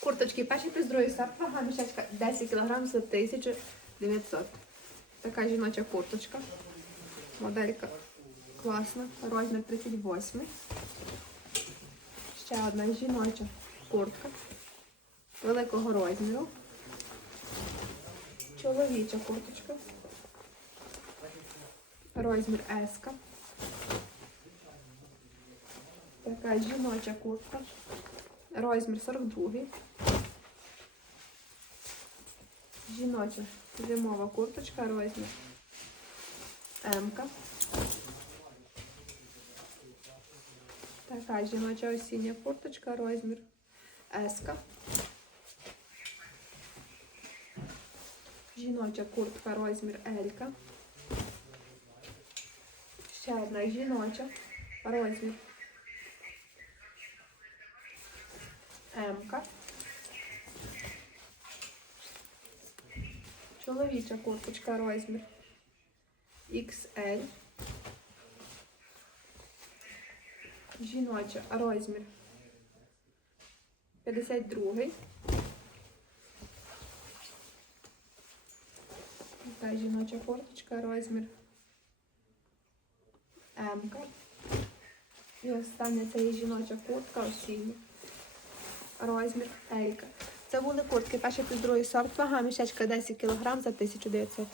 Курточки перший плюс другий сорт, вага мішечка 10 кг за 1900. Така жіноча курточка. Моделька класна, розмір 38. Ще одна жіноча куртка великого розміру. Чоловіча курточка. Розмір S. Така жіноча куртка. Розмір 42. Жіноча зимова курточка, розмір М. Така жіноча осіння курточка, розмір С. Жіноча куртка, розмір L. Ще одна жіноча, розмір М. Чоловіча курточка, розмір XL. Жіноча розмір 52. Така жіноча курточка, розмір М. І остання це є жіноча куртка осіння. Розмір Елька. Це були куртки, перший плюс другий сорт, вага мішечка 10 кг за 1900.